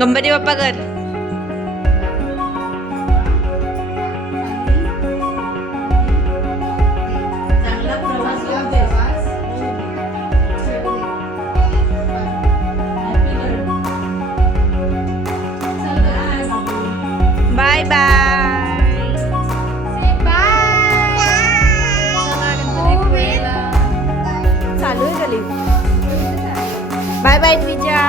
गणपती बाप्पा कर. चांगला प्रवास होऊ दे. Bye bye. चालू आहे गली. बाय बाय त्रिजा.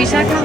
विशाखा.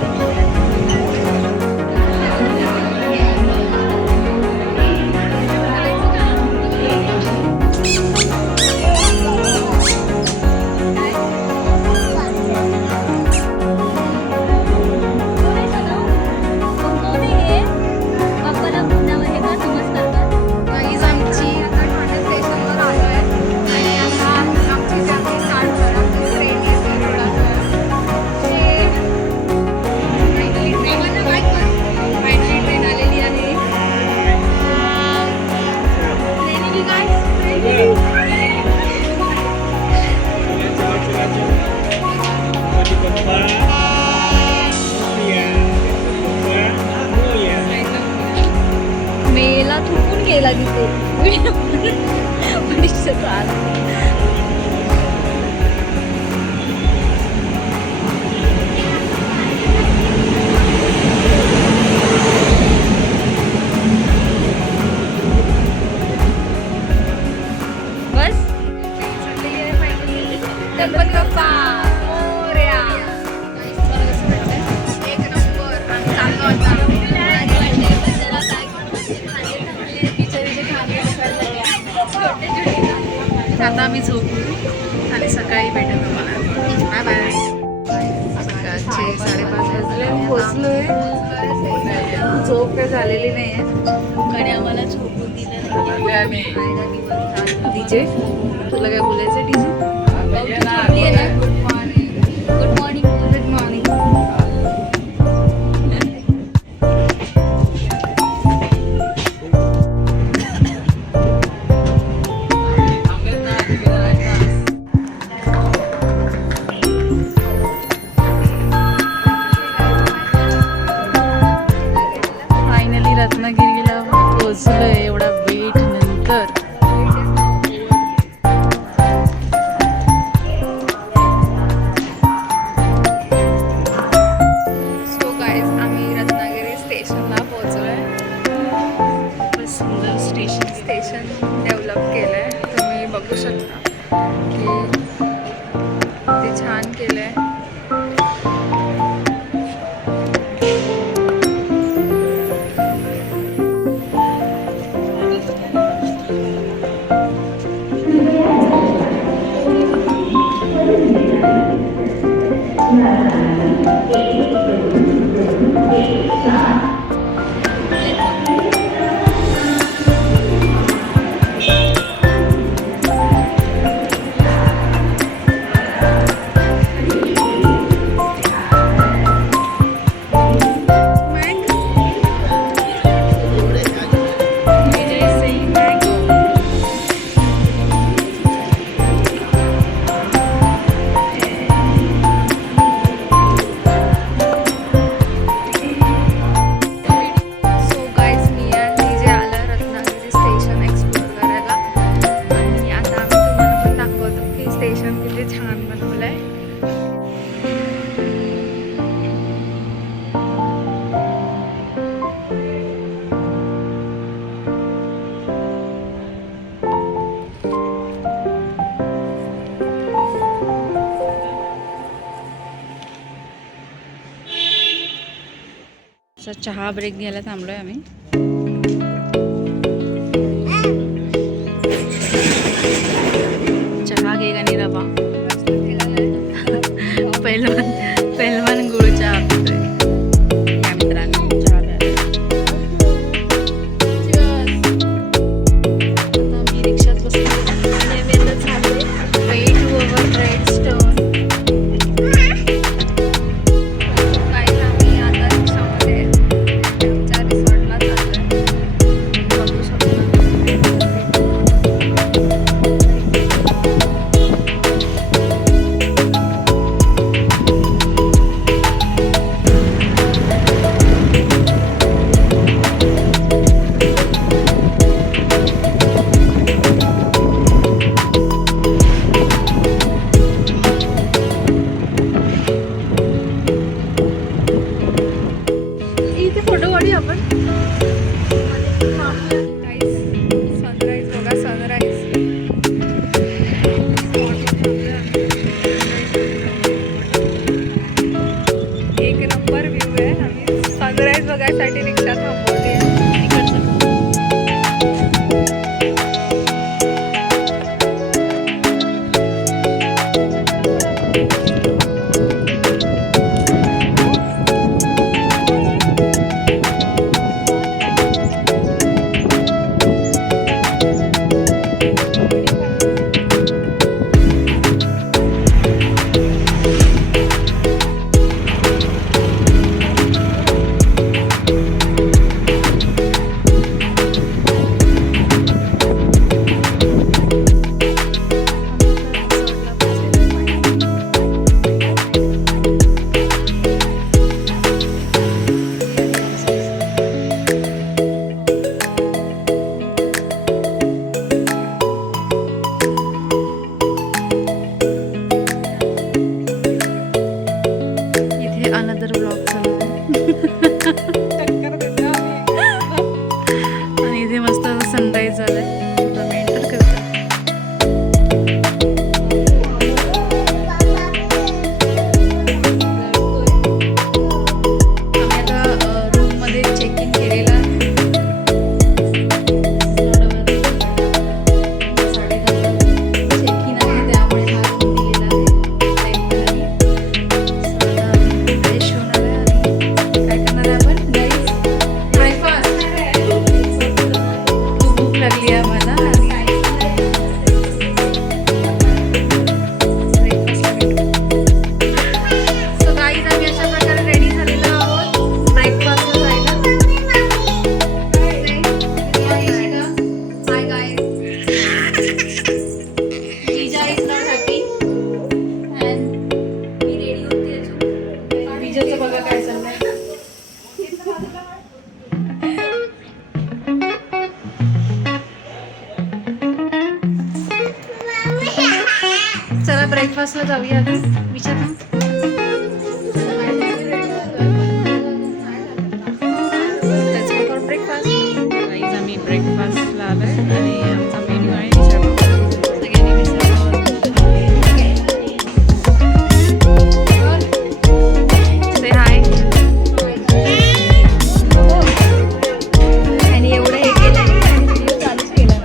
मेला थुकून गेला तिथे. बस गणपती बाप्पा मोरया. एक नंबर चांगला होता. आता आम्ही झोपू आणि सकाळी भेटू तुम्हाला. Bye bye. सकाळचे 5:30 वाजले. पोचलोय. झोप काही झालेली नाही आहे आणि आम्हाला झोपून दिलं नाही. डीजे तुला काय बोलायचं DJ? Good morning. Good morning. Good morning. Finally रत्नागिरीला पोहोचलोय एवढा वेट नंतर. सो गाईज आम्ही रत्नागिरी स्टेशनला पोहोचलोय. खूपच सुंदर स्टेशन डेव्हलप केलंय. तुम्ही बघू शकता की ते छान केलंय. चहा ब्रेक घ्यायला थांबलोय आम्ही. चहा घे आणि रवा. पहिलवान गुळ चहा पितोय. मित्रांनो चहा आता मी रिक्षात बसले आणि wait to our red stone. Sunrise बघा सनराईज. एक नंबर व्ह्यू आहे. आम्ही सनराईज बघायसाठी रिक्षा थांबवली आहे. इथे अनदर ब्लॉग चालू आणि इथे मस्त सनराईज झालाय. मी एंटर करते. आम्ही आता रूम मध्ये चेक इन केलेला आहे. चेक इन आहे त्यामुळे हा रूम दिलेला आहे. फ्रेश होणार आहे आणि काय करणार आहे आपण ब्रेकफास्ट. खूप भूक लागली आहे आम्हाला आणि ब्रेकफास्टला भेटू. सो गाईज आम्ही अशा प्रकारे रेडी झालेलो आहोत ब्रेकफास्टला जायला. Hi guys. जीजा इज नॉट हॅपी अँड मी रेडी होते अजून. विजयचं बघा काय चाललंय. चला ब्रेकफास्टला जाऊया आता. विचार ना. Let's go for breakfast. Guys, आम्ही ब्रेकफास्टला आलोय आणि आमचा मेन्यू आहे सगळ्यांनी मिसळ. Say hi. आणि एवढं हे केलं आणि व्हिडिओ चालूच केला ना.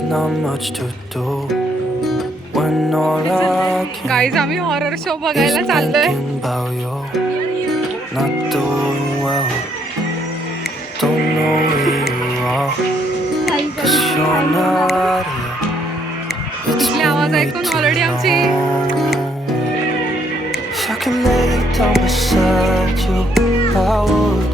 there's not much to do when all I can guys आम्ही हॉरर शो is बघायला चाललोय. thinking about you. Not doing well, don't know where you are, 'cause you're not here. It's इथले been आवाज way ऐकून too already आमची long. If I could lay down beside you, I would.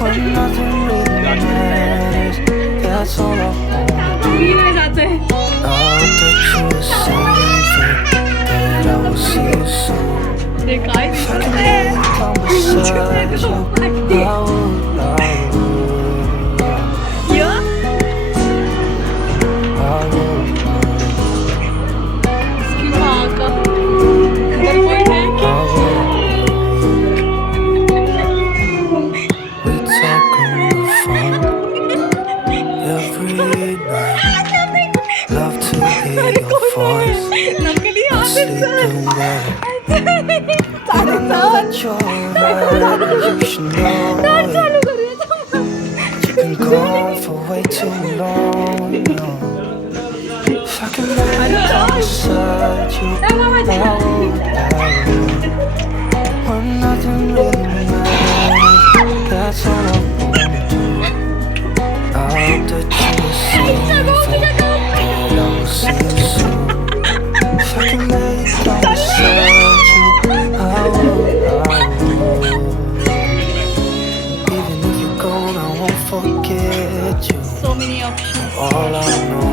When nothing really matters, that's all I want. मी नाही जाते. I hope that you were safe and that I will see you soon. ते काय If I दिसत could आहे? lay down beside you, I would. य? I would. इसकी माँ का. अंदर कोई है क्या? We talk on the phone every night. Love to hear your voice. नकली Not आवाज sleeping well. चालेल, I know that you're right, and you should know it. चालू करूया. You've been gone for way too long. If I could lay down beside you, I would. When nothing really matters, that's all I want to do. I hope that you were safe and that I will see you soon. If I could lay down beside you, I would. Even if you're gone, I won't forget you. So many options. All I know,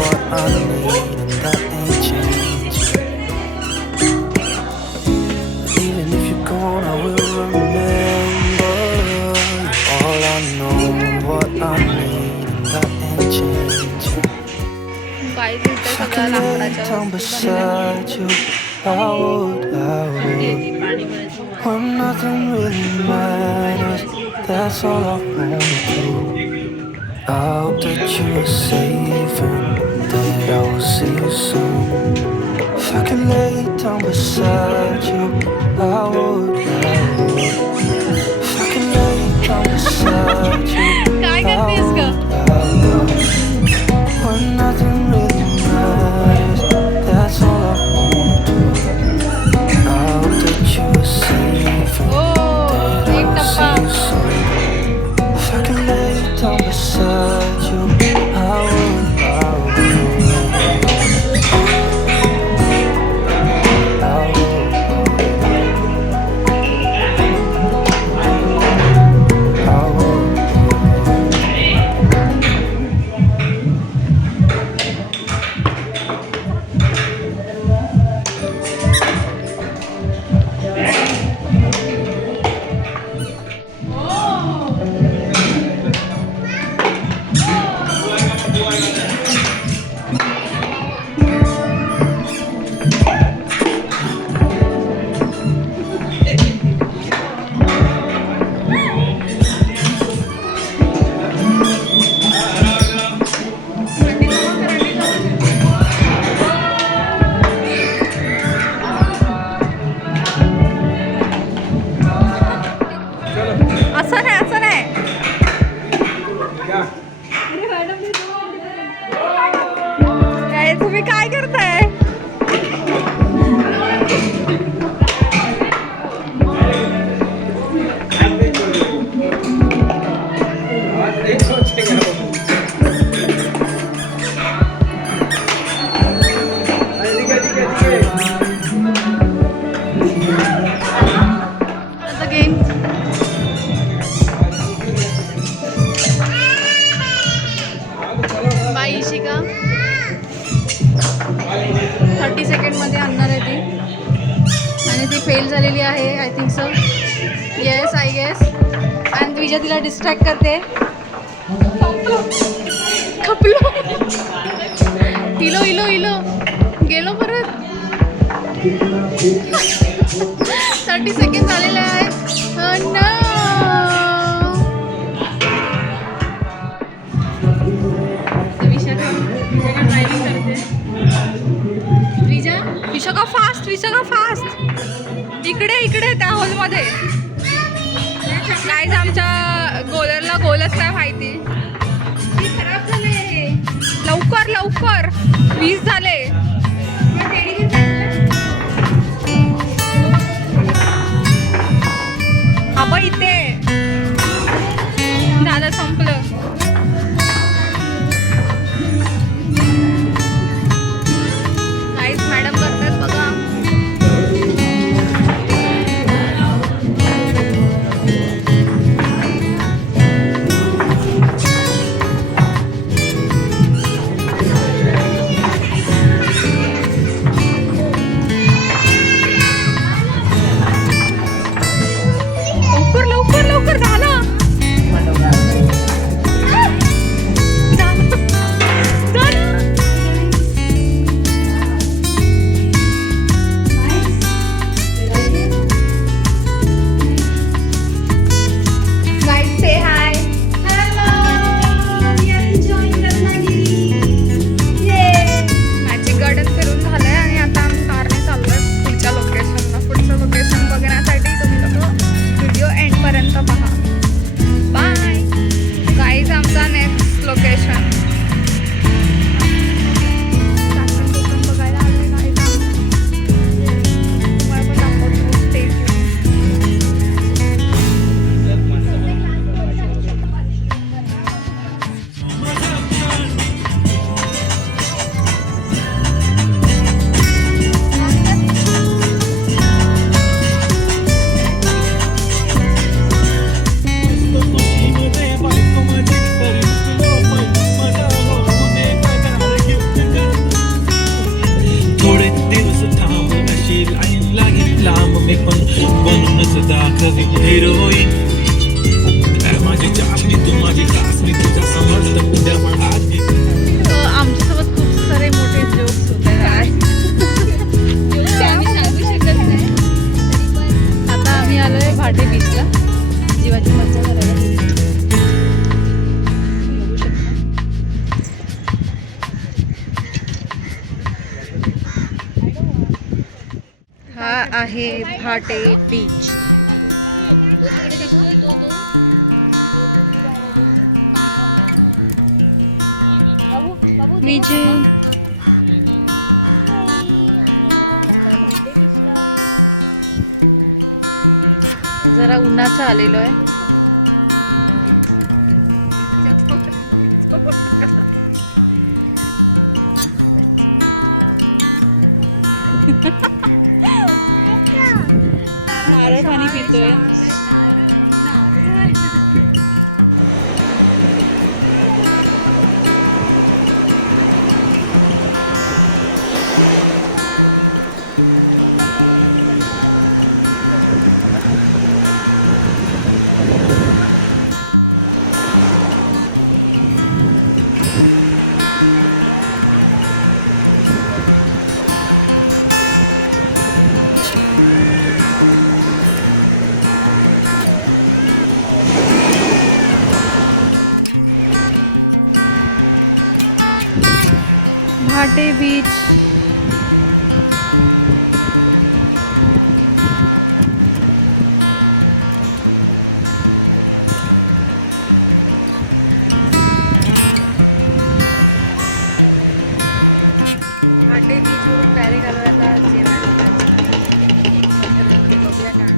what I need, and that ain't changing. Even if you're gone, I will remember. All I know, what I need, and that ain't changing. Guys इथे If I सगळ्या could lay लाकडाच्या down वस्तू बनवल्या. beside you, I would. When nothing really matters, that's all I wanna do. I hope that you are safe and that I will see you soon. If I could lay down beside you, I would. If I could lay down beside you, काय I करतेस ग? would. When nothing really matters, that's all I want to do. I hope that you are safe and O, that I एक will see टप्पा. you soon. If I could lay down beside you, I would. असं नाही, असं नाही. काय तुम्ही काय करताय? आता गेम बाई इशिका 30 सेकंडमध्ये आणणार आहे ती आणि ती फेल झालेली आहे I think so. Yes I guess. आणि द्विजा तिला डिस्ट्रॅक्ट करते. खपलो. इलो इलो इलो गेलो परत. 30 सेकंड झालेले आहे. Oh no. Vishakha fast, Vishakha fast. इकडे इकडे त्या हॉलमध्ये. गाईज आमच्या गोलरला गोलच काय माहिती. खराब झाले. लवकर 20 झाले. आबा इथे दादा संपलं. काहीच मॅडम करतात बघा. लवकर लवकर झालं. आमच्यासोबत खूप सारे मोठे जोक्स होते आज. आम्ही सांगू शकत नाही. आता आम्ही आलोय भाटे बीचला जीवाची मज्जा करायला. बघू शकता. हा आहे भाटे बीच. नीचे जरा उन्हाचं आलेलो आहे. नारळ पाणी पितोय. भाटे बीच. भाटे बीचवरून डायरेक्ट आलो आता जेवायला. बघूया काय.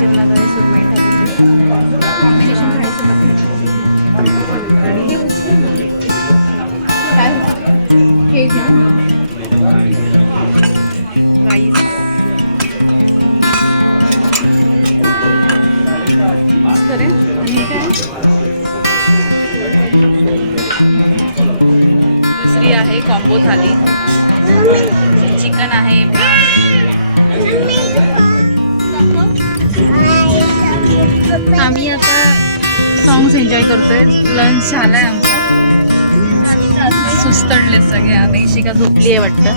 जेवणात आहे सुरमई थाली. कॉम्बिनेशन खायचं हे घ्या. राईस करेन. आणि काय दुसरी आहे कॉम्बो थाली. चिकन आहे. आम्ही आता सॉंग्स एन्जॉय करतोय. लंच झालाय आमचा. सुस्तडले सगळे. आता इशिका झोपली आहे वाटतं.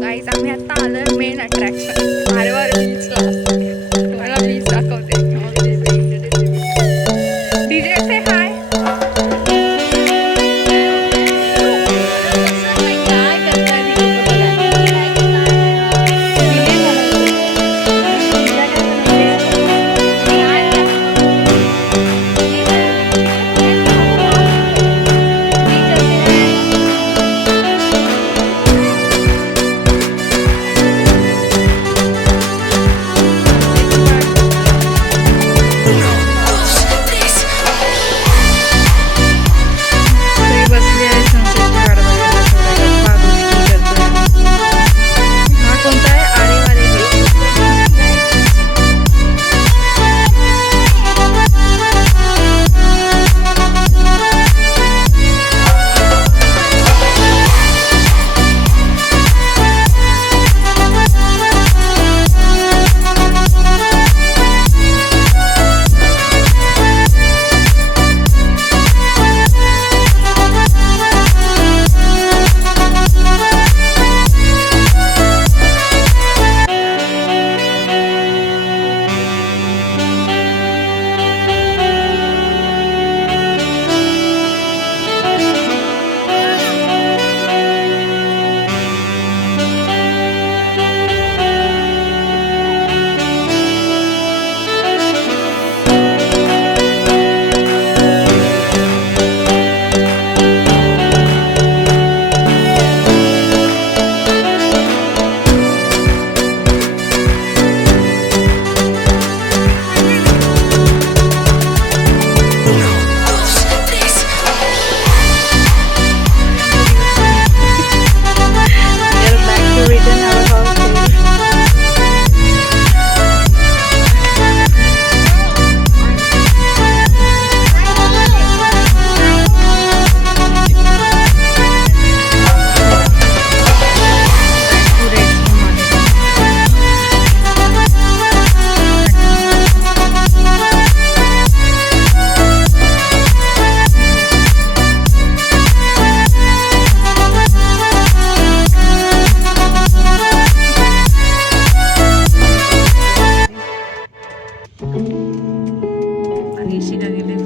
गाईज आम्ही आता आलोय मेन अट्रॅक्शन मारवाड बीचला. तुम्हाला बीच दाखवते. डीजे से हाय.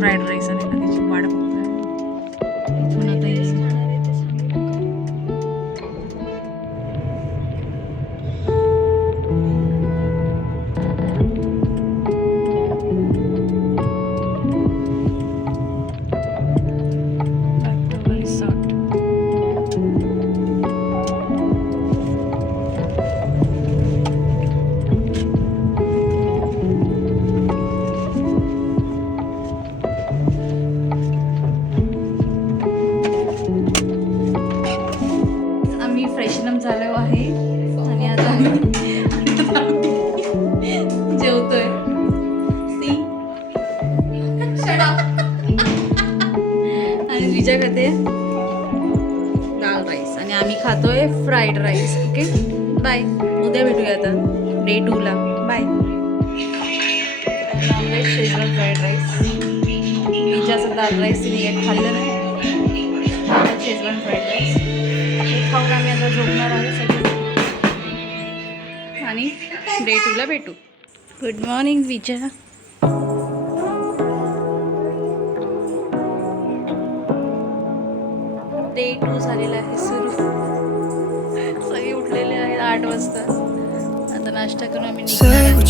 काय करताय खाते दाल राईस आणि आम्ही खातोय फ्राईड राईस. ओके बाय, उद्या भेटूया आता डे 2 ला. Bye. Non veg schezwan fried rice. पिझ्झाचं दाल राईस तिने काही खाल्लं नाही. शेजवान फ्राईड राईस हे खाऊन आम्ही आता झोपणार आहे सगळं आणि डे 2 ला भेटू. गुड मॉर्निंग विजय. डे 2 झालेला आहे सुरू. सगळे उठलेले आहेत 8 वाजता. आता नाश्ता करून आम्ही निघणार.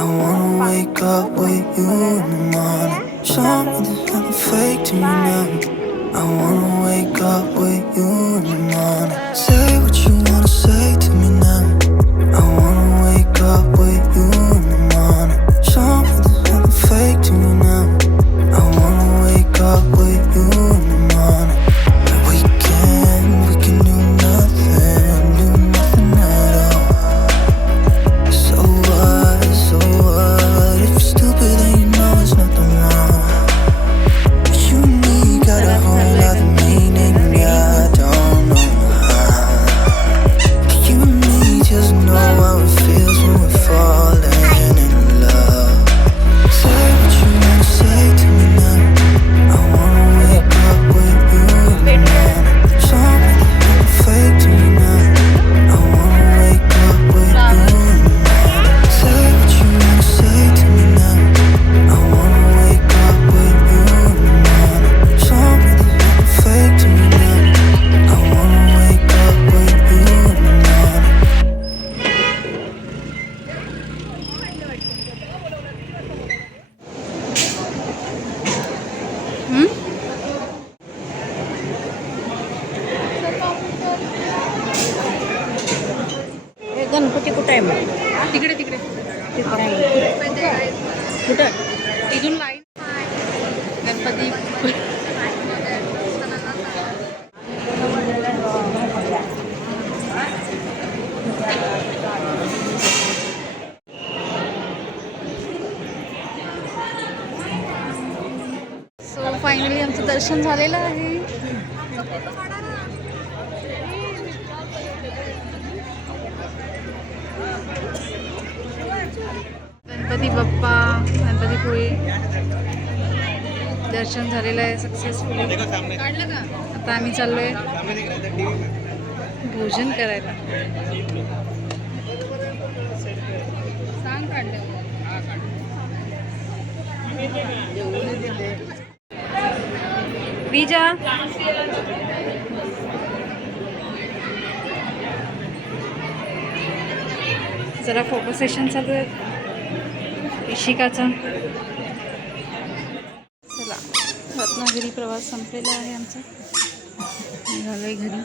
I wanna wake up with you in the morning. Show me there's nothing fake to me now. I wanna wake up with you in the morning. Say what you wanna say to me now. I wanna wake up with you in the morning. Show me there's nothing fake to me now. I wanna wake up with you in the morning. We can do nothing at all. So what, if you're stupid then you know it's nothing wrong. You and me got a whole other meaning, yeah, I don't know how. You and me just know how it feels when we're falling in love. Say what you wanna say to me now. I wanna wake up with you in the morning. Show me there's nothing fake to me now. I wanna wake up with you in the morning. Say what you wanna say to me now. I wanna wake up with you in the morning. Show me there's nothing fake to me now. I wanna wake up with you in the morning. Ganpati कुठे आहे मग? तिकडे कुठं? इथून line Ganpati. So finally आमचं दर्शन झालेलं आहे. गणपती बाप्पा, गणपतीपुळे दर्शन झालेलं आहे सक्सेसफुली. आता आम्ही चाललोय भोजन करायला. सांग काढलं विजा. जरा फोटो सेशन चालू आहे इशिकाचा. चला रत्नागिरी प्रवास संपलेला आहे आमचा. निघालोय घरी.